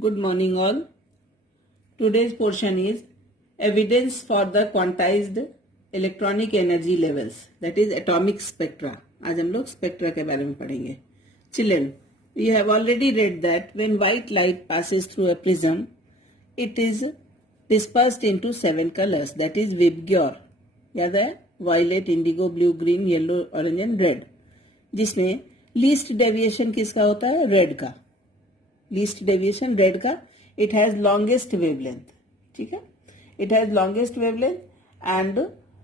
Good morning all. Today's portion is evidence for the quantized electronic energy levels, that is atomic spectra. आज हम लोग spectra के बारे में पढ़ेंगे. Children, we have already read that when white light passes through a prism, it is dispersed into 7 colors, that is Vibgyor. याद है? Violet, indigo, blue, green, yellow, orange and red. जिसमें least deviation किसका होता है? Red का. Least deviation red का. It has longest wavelength. ठीक है? It has longest wavelength and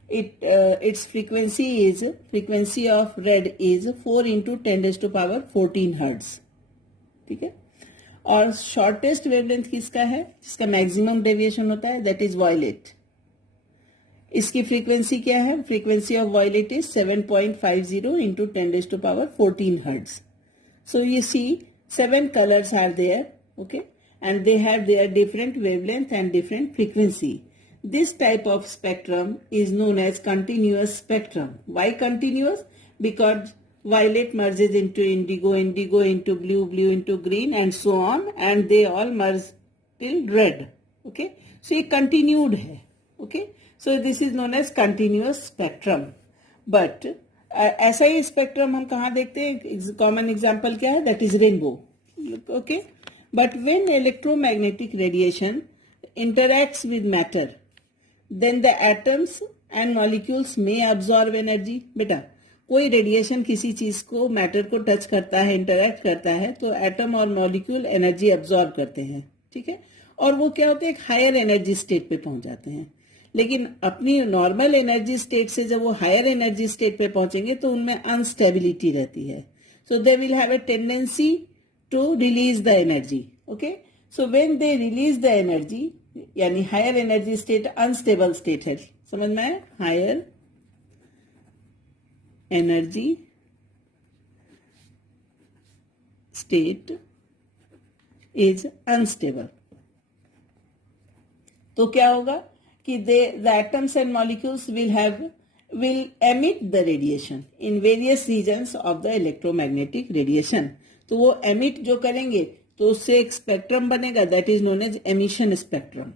its frequency of red is 4 into 10 raised to power 14 hertz. ठीक है? और shortest wavelength किसका है? जिसका maximum deviation होता है, that is violet. इसकी फ्रीक्वेंसी क्या है? Frequency of violet is 7.50 into 10 raised to power 14 hertz. So you see 7 colors are there, okay, and they have their different wavelength and different frequency. This type of spectrum is known as continuous spectrum. Why continuous? Because violet merges into indigo, indigo into blue, blue into green and so on, and they all merge till red. Okay, so ये continued है. Okay, so this is known as continuous spectrum. But ऐसा ही spectrum हम कहाँ देखते हैं? Common example क्या है? That is rainbow. Okay, but when electromagnetic radiation interacts with matter, then the atoms and molecules may absorb energy. बेटा, कोई radiation किसी चीज को, मैटर को टच करता है, इंटरैक्ट करता है, तो एटम और मॉलिक्यूल एनर्जी अब्सॉर्ब करते हैं. ठीक है, और वो क्या होते हैं? एक हायर एनर्जी स्टेट पे पहुंच जाते हैं. लेकिन अपनी नॉर्मल एनर्जी स्टेट से जब वो हायर एनर्जी स्टेट पे पहुंचेंगे तो उनमें अनस्टेबिलिटी रहती है. So they will have a tendency to release the energy. Okay, so when they release the energy, यानी higher energy state unstable state है, समझ में आया? Higher energy state is unstable. तो क्या होगा कि the atoms and molecules will emit the radiation in various regions of the electromagnetic radiation. तो वो emit जो करेंगे तो उससे एक स्पेक्ट्रम बनेगा, that is known as emission spectrum.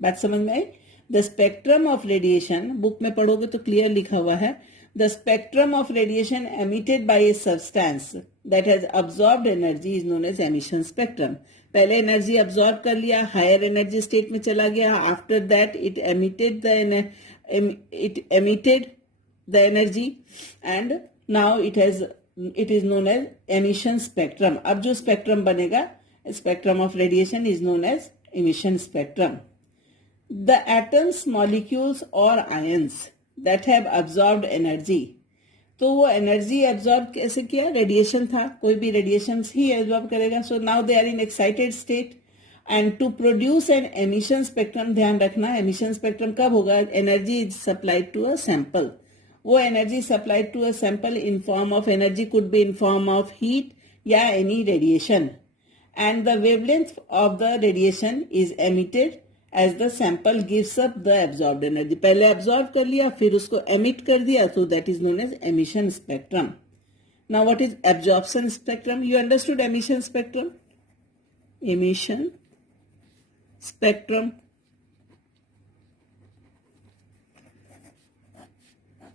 बात समझ में आई? The spectrum of radiation, book में पढ़ोगे तो क्लियर लिखा हुआ है, the spectrum of radiation emitted by a substance that has absorbed energy is known as emission spectrum. पहले एनर्जी अब्सॉर्ब कर लिया, हायर एनर्जी स्टेट में चला गया, after that it emitted the energy and now it is known as emission spectrum. अब जो spectrum बनेगा, spectrum of radiation is known as emission spectrum. The atoms, molecules और ions that have absorbed energy, तो वो energy absorb कैसे किया? Radiation था, कोई भी रेडिएशन ही एब्जॉर्ब करेगा. So now they are in excited state and to produce an emission spectrum. ध्यान रखना, एमिशन स्पेक्ट्रम कब होगा? Energy is supplied to a sample. वो energy supplied to a sample in form of energy, could be in form of heat या any radiation, and the wavelength of the radiation is emitted as the sample gives up the absorbed energy. पहले absorb कर लिया, फिर उसको emit कर दिया, so that is known as emission spectrum. Now what is absorption spectrum? You understood emission spectrum? Emission spectrum.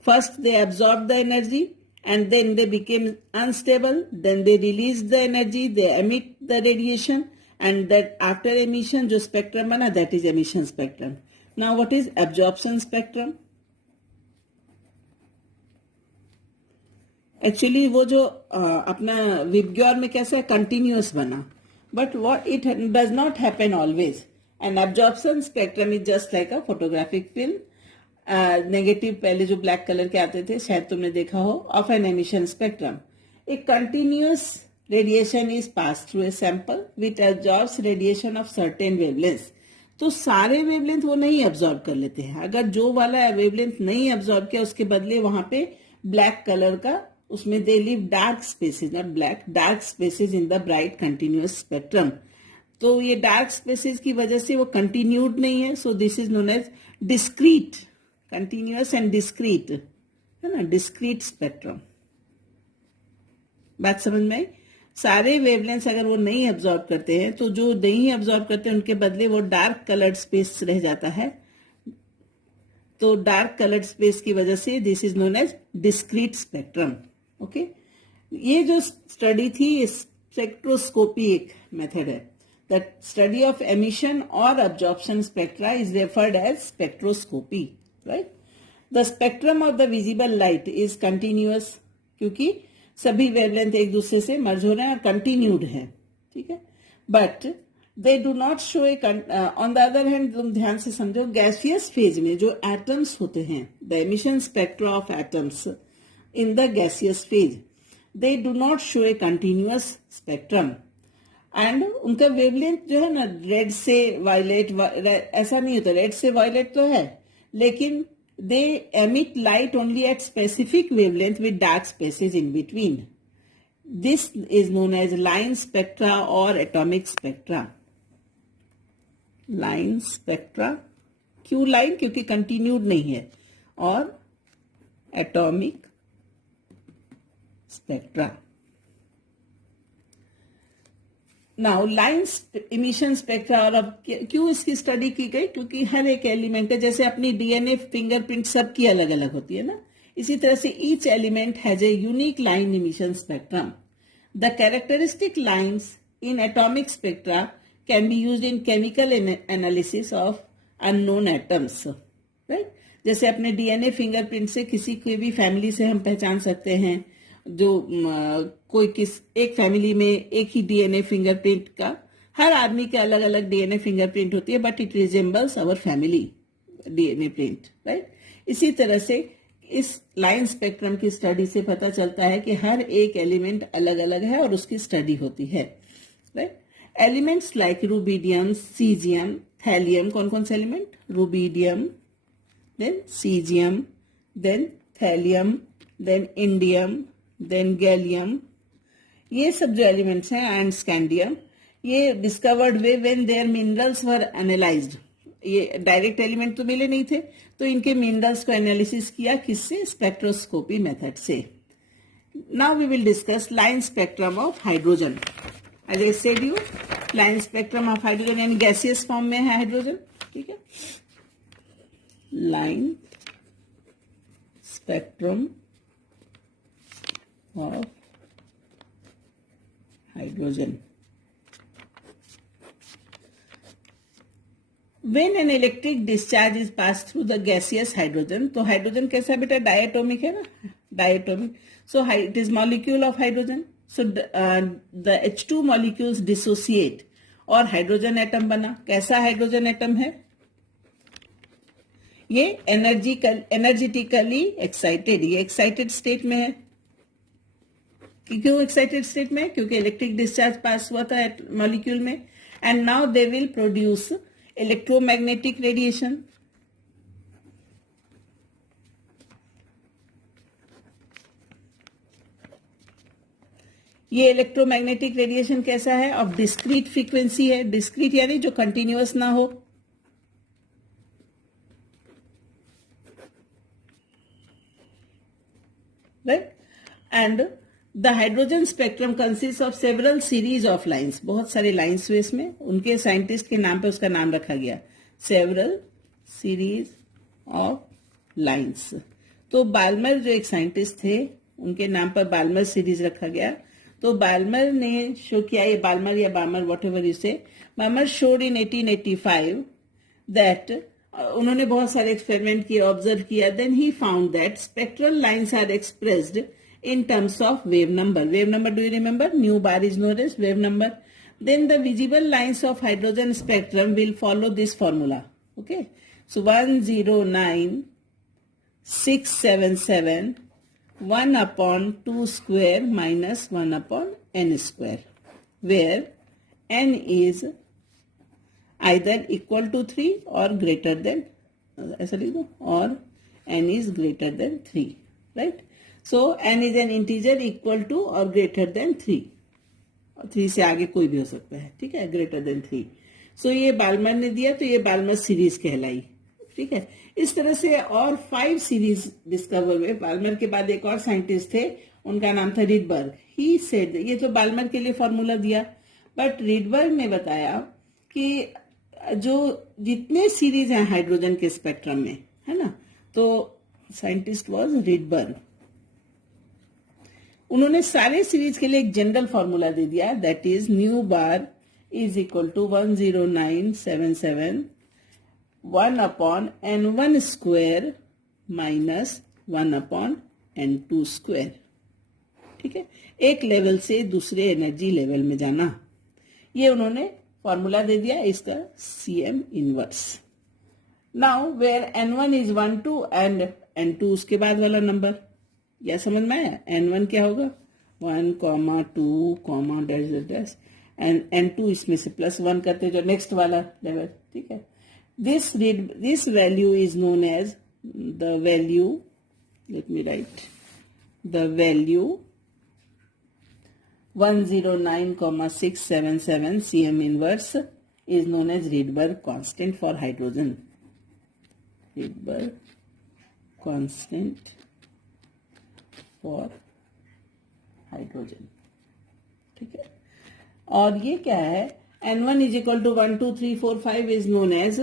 First they absorbed the energy and then they became unstable, then they released the energy, they emit the radiation, and that after emission जो spectrum बना, that is emission spectrum. Now what is absorption spectrum? Actually वो जो अपना VIBGYOR में कैसा है? continuous बना, but what it does not happen always. And absorption spectrum is just like a photographic film. Negative पहले जो ब्लैक कलर के आते थे, शायद तुमने देखा हो, ऑफ एन एमिशन स्पेक्ट्रम. एक continuous radiation is passed through a sample which absorbs radiation of certain wavelengths. तो सारे वेवलेंथ वो नहीं अब्सॉर्ब कर लेते हैं. अगर जो वाला वेवलेंथ नहीं अब्सॉर्ब किया, उसके बदले वहां पे ब्लैक कलर का, उसमें they leave dark spaces, not black, dark spaces in the bright continuous spectrum. तो ये डार्क स्पेसेस की वजह से वो कंटिन्यूड नहीं है. So this is known as discrete, continuous and discrete, है ना, डिस्क्रीट स्पेक्ट्रम. बात समझ में आई? सारे वेवलेंथ अगर वो नहीं एब्जॉर्ब करते हैं तो जो नहीं एब्जॉर्ब करते हैं उनके बदले वो डार्क कलर्ड स्पेस रह जाता है। तो डार्क कलर्ड स्पेस की वजह से this is known as discrete spectrum. Okay, ये जो स्टडी थी स्पेक्ट्रोस्कोपी एक मेथड है। द स्टडी ऑफ एमिशन और absorption spectra is referred as spectroscopy, right. The spectrum of the visible light is continuous, क्योंकि सभी वेवलेंथ एक दूसरे से मर्ज हो रहे हैं और कंटिन्यूड है, ठीक है। But they do not show A, on the other hand तुम ध्यान से समझो, गैसियस फेज में जो एटम्स होते हैं, the emission spectra of atoms in the gaseous phase, they do not show A continuous spectrum. And उनका वेवलेंथ जो है ना, रेड से वायलेट, ऐसा नहीं होता, रेड से वायलेट तो है, लेकिन they emit light only at specific wavelength with dark spaces in between. This is known as line spectra or atomic spectra. Line spectra, क्यों लाइन? क्योंकि कंटिन्यूड नहीं है, और atomic spectra. Now line emission spectra, और अब क्यों इसकी study की गई? क्योंकि हर एक एलिमेंट है, जैसे अपनी डीएनए फिंगरप्रिंट सबकी अलग अलग होती है ना, इसी तरह से each element has a unique line emission spectrum. The characteristic lines in atomic spectra can be used in chemical analysis of unknown atoms, right. जैसे अपने डीएनए फिंगरप्रिंट से किसी की भी फैमिली से हम पहचान सकते हैं, जो एक फैमिली में एक ही डीएनए फिंगरप्रिंट का, हर आदमी के अलग अलग डीएनए फिंगरप्रिंट होती है, but it resembles our family DNA print, right. इसी तरह से इस लाइन स्पेक्ट्रम की स्टडी से पता चलता है कि हर एक एलिमेंट अलग अलग है और उसकी स्टडी होती है, right. Elements like rubidium, caesium, thallium, कौन कौन से element? Rubidium, then caesium, then thallium, then indium, then gallium, ये सब जो एलिमेंट्स हैं, एंड स्कैंडियम, ये discovered way when their minerals were analysed. ये डायरेक्ट एलिमेंट तो मिले नहीं थे, तो इनके मिनरल्स को एनालिसिस किया, किससे? स्पेक्ट्रोस्कोपी मेथड से। Now we will discuss line spectrum of hydrogen. As I said you, line spectrum of hydrogen यानी गैसियस फॉर्म में है हाइड्रोजन, ठीक है। Line spectrum of hydrogen. When an electric discharge is passed through the gaseous hydrogen, तो hydrogen कैसा बेटा? Diatomic है ना, diatomic. So it is molecule of hydrogen. So the H2 molecules dissociate और हाइड्रोजन एटम बना। कैसा हाइड्रोजन एटम है? ये एनर्जेटिकली एक्साइटेड, ये एक्साइटेड स्टेट में है। क्यों एक्साइटेड स्टेट में? क्योंकि इलेक्ट्रिक डिस्चार्ज पास हुआ था मॉलिक्यूल में, and now they will produce electromagnetic radiation. ये इलेक्ट्रोमैग्नेटिक रेडिएशन कैसा है? ऑफ डिस्क्रीट फ्रीक्वेंसी है। डिस्क्रीट यानी जो कंटिन्यूअस ना हो, right. And the hydrogen spectrum consist of several series of lines, बहुत सारे लाइन्स हुए इसमें, उनके साइंटिस्ट के नाम पे उसका नाम रखा गया, सेवरल सीरीज ऑफ लाइन्स। तो बाल्मर जो एक साइंटिस्ट थे, उनके नाम पर बाल्मर सीरीज रखा गया। तो बाल्मर ने शो किया, ये बाल्मर या Balmer whatever you say, Balmer showed in 1885 that, उन्होंने बहुत सारे एक्सपेरिमेंट किए, ऑब्जर्व किया, then he found that spectral lines are expressed in terms of wave number. Wave number, do you remember? Nu bar is known as wave number. Then the visible lines of hydrogen spectrum will follow this formula. Okay. So 109,677 1 upon 2 square minus 1 upon n square, where n is either equal to 3 or greater than, ऐसा लिख दो, or n is greater than 3, right? So n is an integer equal to or greater than 3, और 3 से आगे कोई भी हो सकता है, ठीक है, greater than 3। So ये बाल्मर ने दिया, तो ये बाल्मर सीरीज कहलाई, ठीक है। इस तरह से और 5 सीरीज डिस्कवर हुए। बाल्मर के बाद एक और साइंटिस्ट थे, उनका नाम था रिडबर्ग. ही सेड, ये तो बाल्मर के लिए फॉर्मूला दिया, बट रिडबर्ग ने बताया कि जो जितने सीरीज हैं हाइड्रोजन के स्पेक्ट्रम में, है ना, तो साइंटिस्ट वाज रिडबर्ग. उन्होंने सारे सीरीज के लिए एक जनरल फॉर्मूला दे दिया, that is nu bar is equal to 10977 1/n1 square minus 1/n2 square. ठीक है, एक लेवल से दूसरे एनर्जी लेवल में जाना, ये उन्होंने फॉर्मूला दे दिया इसका CM inverse. Now where n1 is 1 2 and n2 उसके बाद वाला नंबर, यह समझ में आया. n1 क्या होगा 1, 2, डैश डैश, एंड n2 इसमें से +1 करते जो नेक्स्ट वाला लेवल. ठीक है, this value is known as the value, let me write, the value 109,677 CM inverse is known as Rydberg constant for hydrogen. Rydberg constant for hydrogen. ठीक है, और ये क्या है, N1 is equal to 1 2 3 4 5 is known as,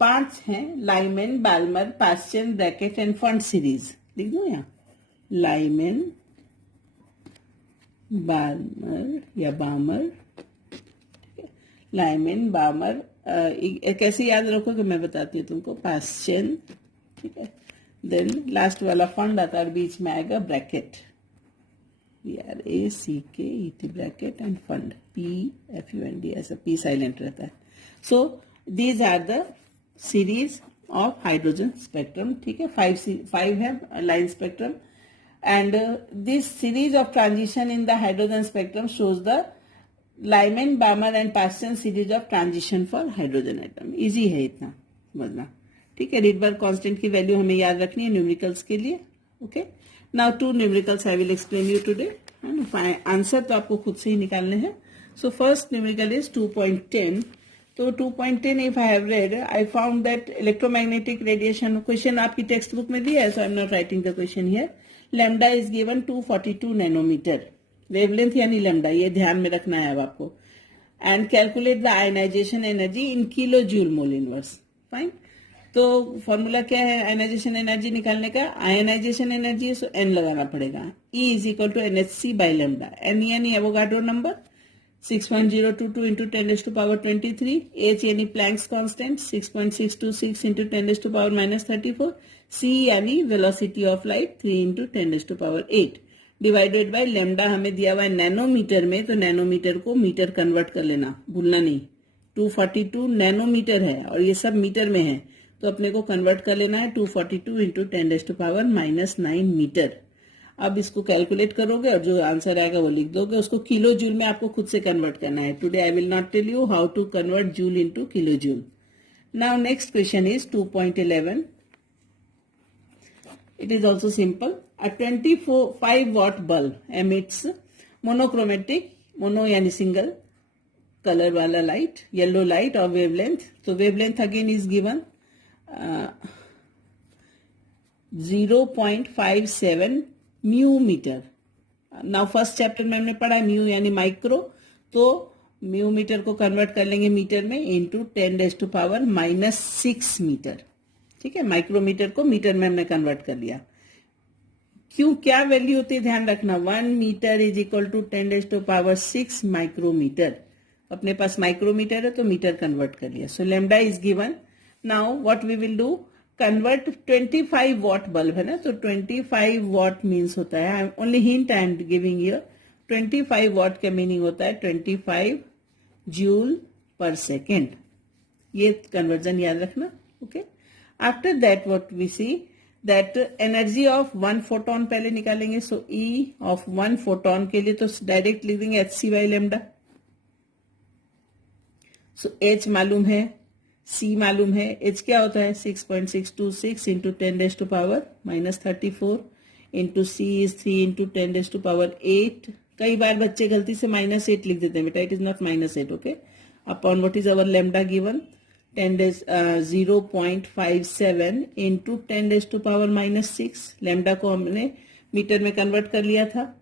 5 हैं, Lyman, Balmer, Paschen, Brackett and Pfund series. लिख दो यहाँ, लाइमन, बाल्मर या बामर. लाइमन, बामर, कैसे याद रखोगे मैं बताती हूँ तुमको, पास्चन. ठीक है, देन लास्ट वाला फंड आता है, बीच में आएगा Brackett, BRACKET Brackett and Pfund, PFUND, ऐसा P साइलेंट रहता है. So these are the series of hydrogen spectrum. ठीक है, 5 है line spectrum, and this series of transition in the hydrogen spectrum shows the Lyman, Balmer and Paschen series of transition for hydrogen atom. Easy है इतना समझना. ठीक है, Rydberg constant की value हमें याद रखनी है न्यूमेरिकल्स के लिए. Okay, now 2 numericals I will explain you today. Answer तो आपको खुद से ही निकालने हैं. So first numerical is 2.10. तो 2.10 if I have read, I found that electromagnetic radiation, question आपकी टेक्स्ट बुक में दिया है, so I am not writing the question here. Lambda is given 242 nanometre, wavelength यानी लैम्डा, ये ध्यान में रखना है अब आपको. And calculate the ionization energy in kilojoule mole inverse. Fine, तो फॉर्मूला क्या है आयनाइजेशन एनर्जी निकालने का, आयनाइजेशन एनर्जी सो एन लगाना पड़ेगा. E is equal to NHC by lambda. N यानी एवोगाड्रो नंबर 6.022 इंटू 10⁻23. H यानी प्लैंक्स कांस्टेंट 6.626 इंटू 10⁻34. C यानी velocity of light 3 into 10⁸8 divided by lambda हमें दिया हुआ है नैनोमीटर में, तो नैनोमीटर को मीटर कन्वर्ट कर लेना, भूलना नहीं. 242 नैनोमीटर है और ये सब मीटर में है, तो अपने को कन्वर्ट कर लेना है 242 इंटू 10⁻⁹ मीटर. अब इसको कैलकुलेट करोगे और जो आंसर आएगा वो लिख दोगे. उसको किलो जूल में आपको खुद से कन्वर्ट करना है. Today I will not tell you how to convert joule into kilojoule. Now next question is 2.11. It is also simple. A 25 watt bulb emits monochromatic, mono यानी single color वाला light, yellow light or wavelength. So wavelength again is given 0.57 mu meter. Now first chapter में हमने पढ़ा mu यानी micro, तो mu metre को convert कर लेंगे मीटर में इंटू 10⁻⁻6 मीटर. ठीक है, माइक्रोमीटर को मीटर में हमने कन्वर्ट कर लिया. क्यों, क्या वैल्यू होती है ध्यान रखना, 1 metre is equal to 10⁻6 micrometre. अपने पास माइक्रोमीटर है तो मीटर कन्वर्ट कर लिया. So lambda is given. Now what we will do, convert 25 watt bulb है ना, तो 25 वॉट मीन्स होता है, only hint I am giving here, 25 watt का मीनिंग होता है 25 जूल पर सेकेंड. ये कन्वर्जन याद रखना. Okay, after that what we see that energy of 1 photon पहले निकालेंगे. सो E ऑफ 1 फोटोन के लिए तो डायरेक्ट लिख देंगे HC by lambda. So H मालूम है, C मालूम है. H क्या होता है 6.626 into 10⁻⁻34 into C is 3 into 10⁻8. कई बार बच्चे गलती से -8 लिख देते हैं बेटा, it is not -8. Okay, upon what is our lambda given 0.57 into 10⁻⁻6. Lambda को हमने मीटर में कन्वर्ट कर लिया था,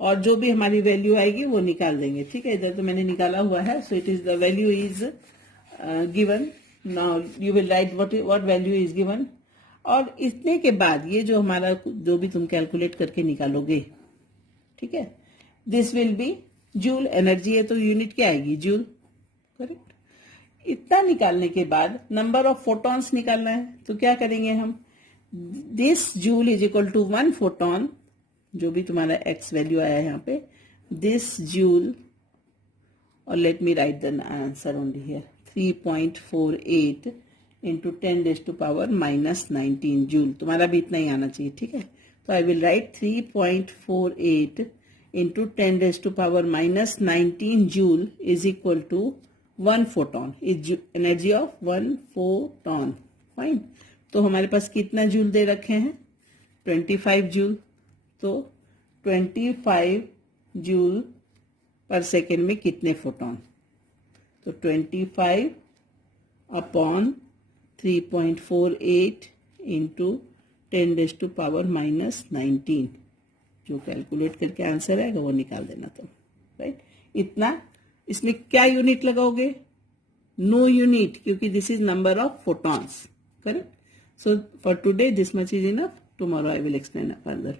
और जो भी हमारी वैल्यू आएगी वो निकाल देंगे। ठीक है, इधर तो मैंने निकाला हुआ है। So it is the value is given. Now you will write what value is given, और इतने के बाद ये जो हमारा जो भी तुम कैलकुलेट करके निकालोगे, ठीक है, this will be joule. Energy है तो यूनिट क्या आएगी? जूल। करेक्ट। इतना निकालने के बाद नंबर ऑफ फोटॉन्स निकालना है, तो क्या करेंगे हम? This joule is equal to 1 photon, जो भी तुम्हारा एक्स वैल्यू आया है यहाँ पे, दिस जूल, और let me write the answer only here, 3.48 into 10⁻⁻19 joule. तुम्हारा भी इतना ही आना चाहिए। ठीक है, तो I will write 3.48 into 10⁻⁻19 joule is equal to 1 photon, is energy of 1 photon. Fine. तो हमारे पास कितना जूल दे रखे हैं? 25 जूल। तो 25 जूल पर सेकेंड में कितने फोटॉन? तो 25 अपॉन 3.48 इंटू 10⁻⁻19, जो कैलकुलेट करके आंसर आएगा वो निकाल देना तुम। राइट, इतना। इसमें क्या यूनिट लगाओगे? नो यूनिट, क्योंकि this is number of photons. Correct. So for today this much is enough. Tomorrow I will explain further.